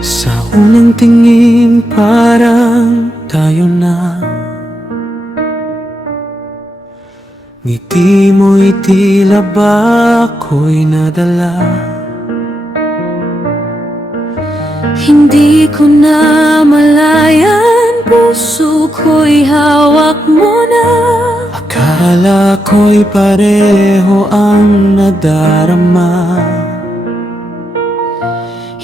Sa unang tingin parang tayo na. Ngiti mo'y tila ba ako'y nadala. Hindi ko na malayan, puso ko'y hawak mo na. Akala ko'y pareho ang nadarama.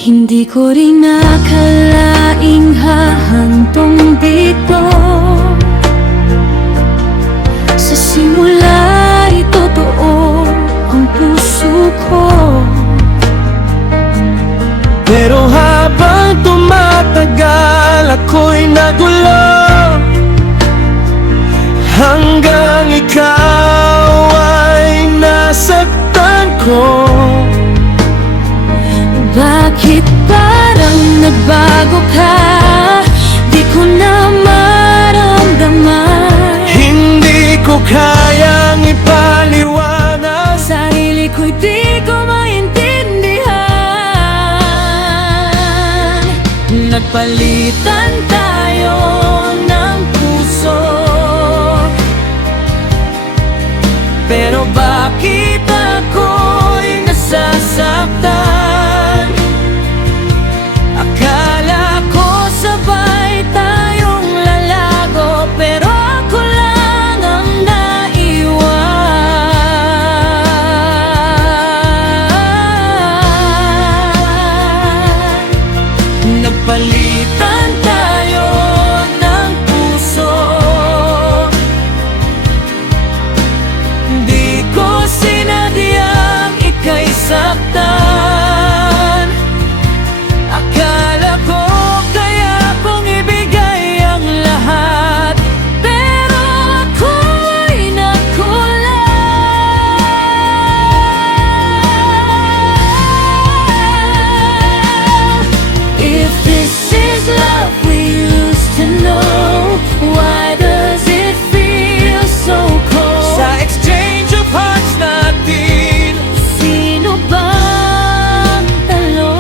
Hindi ko rin akalaing hahantong dito. Sa simula ay totoo ang puso ko. Pero habang tumatagal ako'y nagulo, hanggang ikaw ay nasaktan ko. Bakit parang nagbago ka? Di ko na maramdaman. Hindi ko kayang ipaliwanag. Sarili ko'y di ko maintindihan. Nagpalitan tayo ng puso, pero bakit ako'y nasasaktan? Akala ko sabay tayong lalago, pero ako lang ang naiwan. Nagpalitan tayo ng puso, di ko sinadyang ika'y saktan. Akala ko kaya kong ibigay ang lahat, pero ako'y nakulang. If this is love we used to know, why does it feel so cold? Sa exchange of hearts natin, Sino bang talo?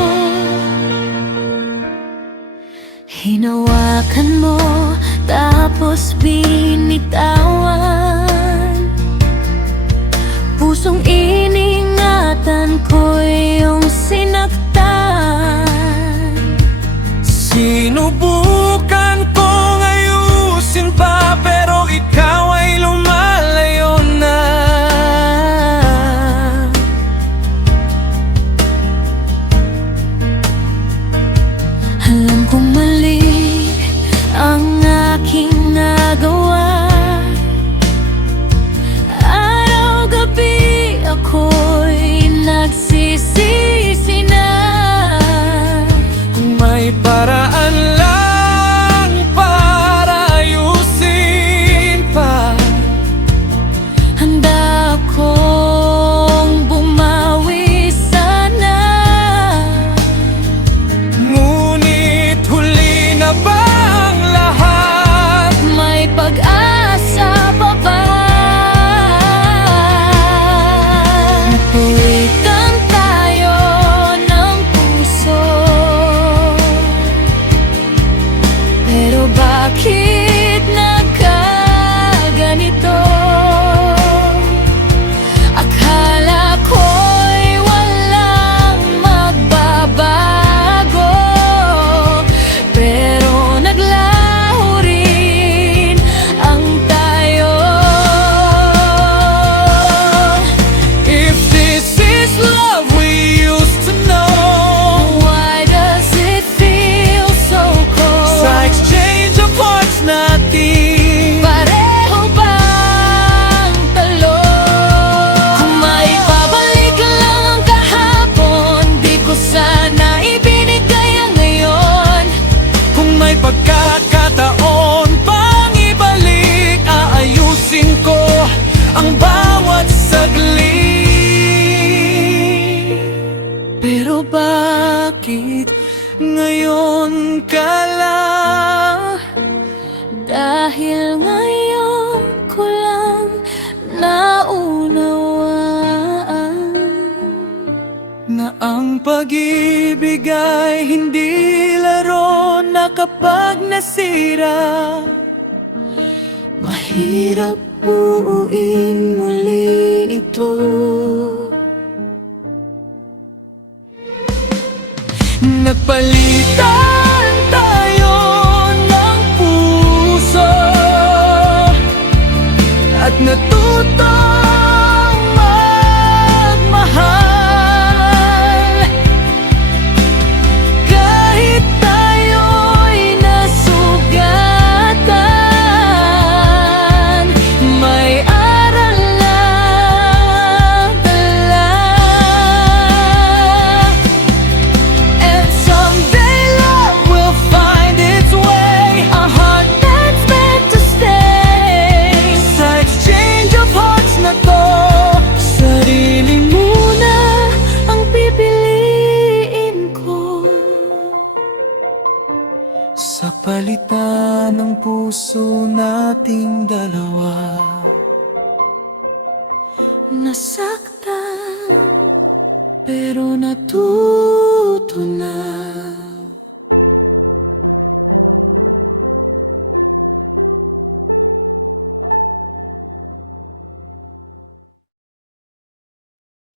Hinawakan mo, tapos binitawan. Pusong iningatan ko yung sinaktan. sinubukan kong ayusin pa, pero ikaw ay lumalayo na. Alam kong mali ang aking nagawa. Araw-gabi ako'y nagsisisi na. Kung may paraan lang para ayusin pa, Handa akong bumawi sana. ngunit huli na ba ang lahat? May pag-asa pa ba? Napulitan tayo ng puso, pero bakit nagkaganito? Akala ko'y walang magbabago, pero naglaho rin ang tayo. If this is love we used to know, Why does it feel so cold? sa exchange of hearts natin, Pareho bang talo? Kung maipabalik lang ang kahapon, di ko sana ibinigay ang ngayon. kung may pagkakataon pang ibalik, aayusin ko ang bawat saglit. Pero bakit ngayon ka lang? Dahil ngayon ko lang naunawaan na ang pag-ibig ay hindi laro na kapag nasira mahirap buuin muli ito. Nagpalitan tayo ng puso at natutong magmahal. Kahit tayo'y nasugatan, may aral na dala. And someday love will find its way, a heart that's meant to stay. Sa exchange of hearts na to, sarili muna ang pipiliin ko. Sa palitan ng puso nating dalawa, nasaktan pero natuto na.